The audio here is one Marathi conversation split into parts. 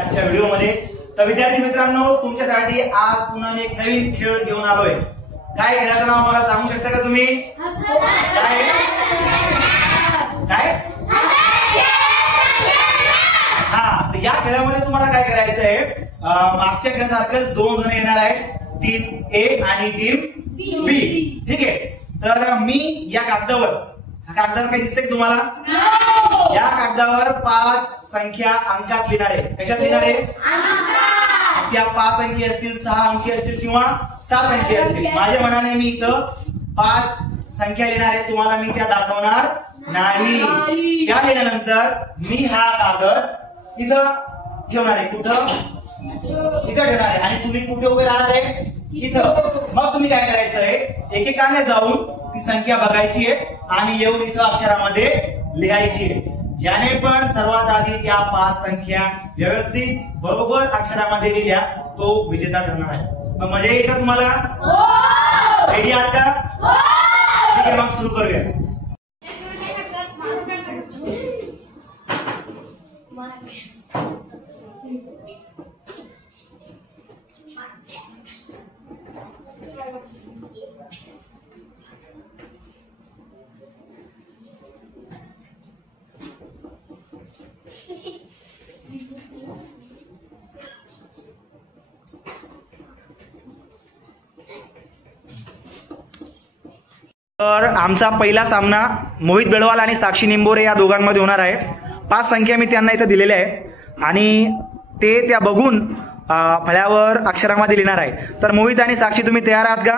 आजच्या व्हिडिओमध्ये। तर विद्यार्थी मित्रांनो, तुमच्यासाठी आज पुन्हा मी एक नवीन खेळ घेऊन आलोय। काय खेळाचं नाव मला सांगू शकता का तुम्ही? काय काय? हा, तर या खेळामध्ये तुम्हाला काय करायचं आहे, मागच्या खेळासारखंच 2 जण येणार आहेत, टीम ए आणि टीम बी। ठीक आहे, तर मी या कागदावर, कागदावर काही दिसतंय का तुम्हाला? या कागदावर 5 संख्या अंकात लिहिणार आहे। कशात लिहिणार आहे? त्या 5 अंकी असतील, 6 अंकी असतील किंवा 7 अंकी असतील। माझ्या मनाने मी इथं 5 संख्या लिहिणार आहे, तुम्हाला मी त्या दाखवणार नाही। त्या लिहिल्यानंतर मी हा कागद इथं ठेवणार आहे। कुठं? इथं ठेवणार आहे। आणि तुम्ही कुठे उभे राहणार आहे? इथं। मग तुम्ही काय करायचं आहे, एकेकाने जाऊन ती संख्या बघायची आहे आणि येऊन इथं अक्षरामध्ये लिहायची आहे। ज्याने पण सर्वात आधी त्या 5 संख्या व्यवस्थित बरोबर अक्षरामध्ये लिहिल्या तो विजेता ठरणार आहे। मग मजा येईल का तुम्हाला? रेडी आहात का? ठीक आहे, मग सुरू करूया। तर आमचा पहिला सामना मोहित बेळवाल आणि साक्षी निंबोरे या दोघांमध्ये होणार आहे। 5 संख्या मी त्यांना इथं दिलेल्या आहे आणि ते त्या बघून फळ्यावर अक्षरामध्ये लिहिणार आहे। तर मोहित आणि साक्षी, तुम्ही तयार आहात का?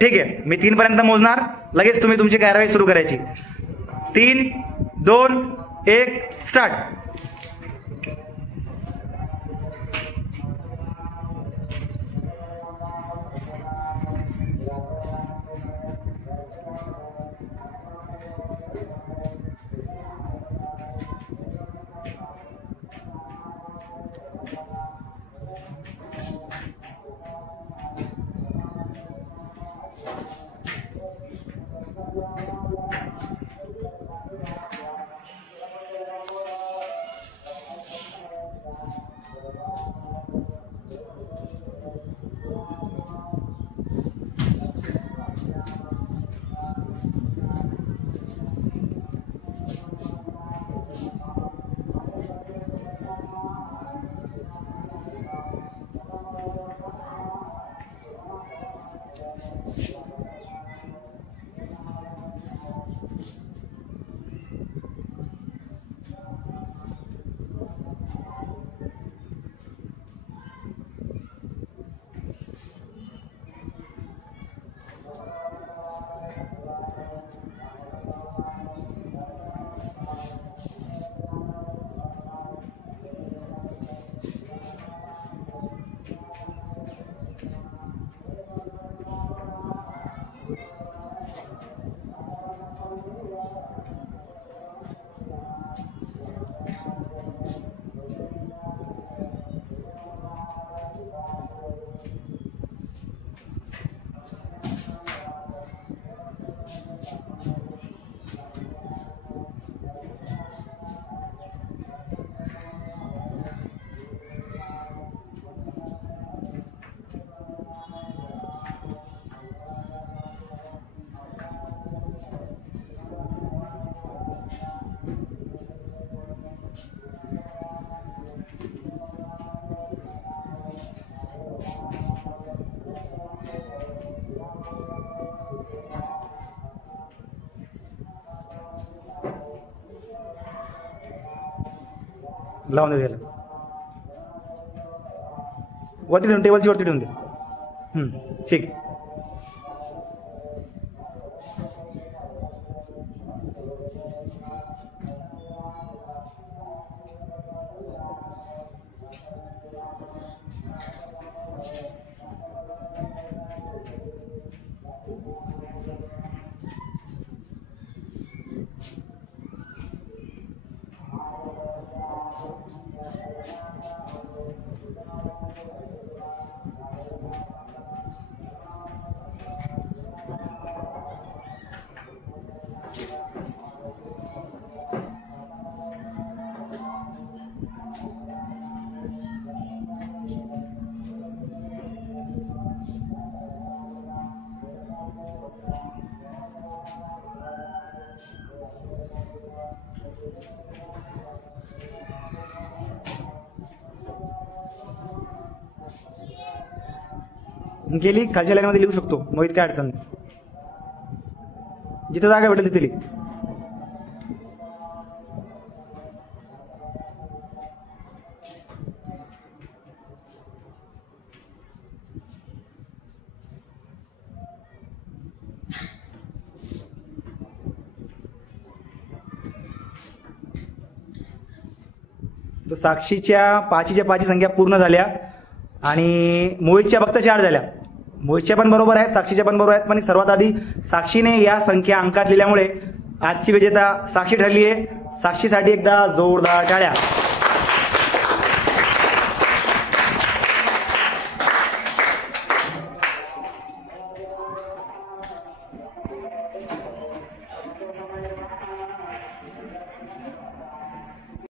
ठीक आहे, मी 3 पर्यंत मोजणार, लगेच तुम्ही तुमची कारवाई सुरू करायची। 3, 2, 1 स्टार्ट। लावून दे त्याला, वरती ठेवून, टेबलची वरती ठेवून दे। ठीक आहे। गेली खालच्या लाईनमध्ये लिहू शकतो, मोहित काय अडचण नाही, जिथे जागा भेटेल तिथे लिह. तर साक्षीच्या पाचीच्या पाची संख्या पूर्ण झाल्या आणि मोहितच्या फक्त 4 झाल्या. मोहितच्या पण बरोबर आहेत, साक्षीच्या पण बरोबर आहेत, पण सर्वात आधी साक्षीने या संख्या अंकात लिहिल्यामुळे आजची विजेता साक्षी ठरली आहे. साक्षीसाठी एकदा जोरदार टाळ्या.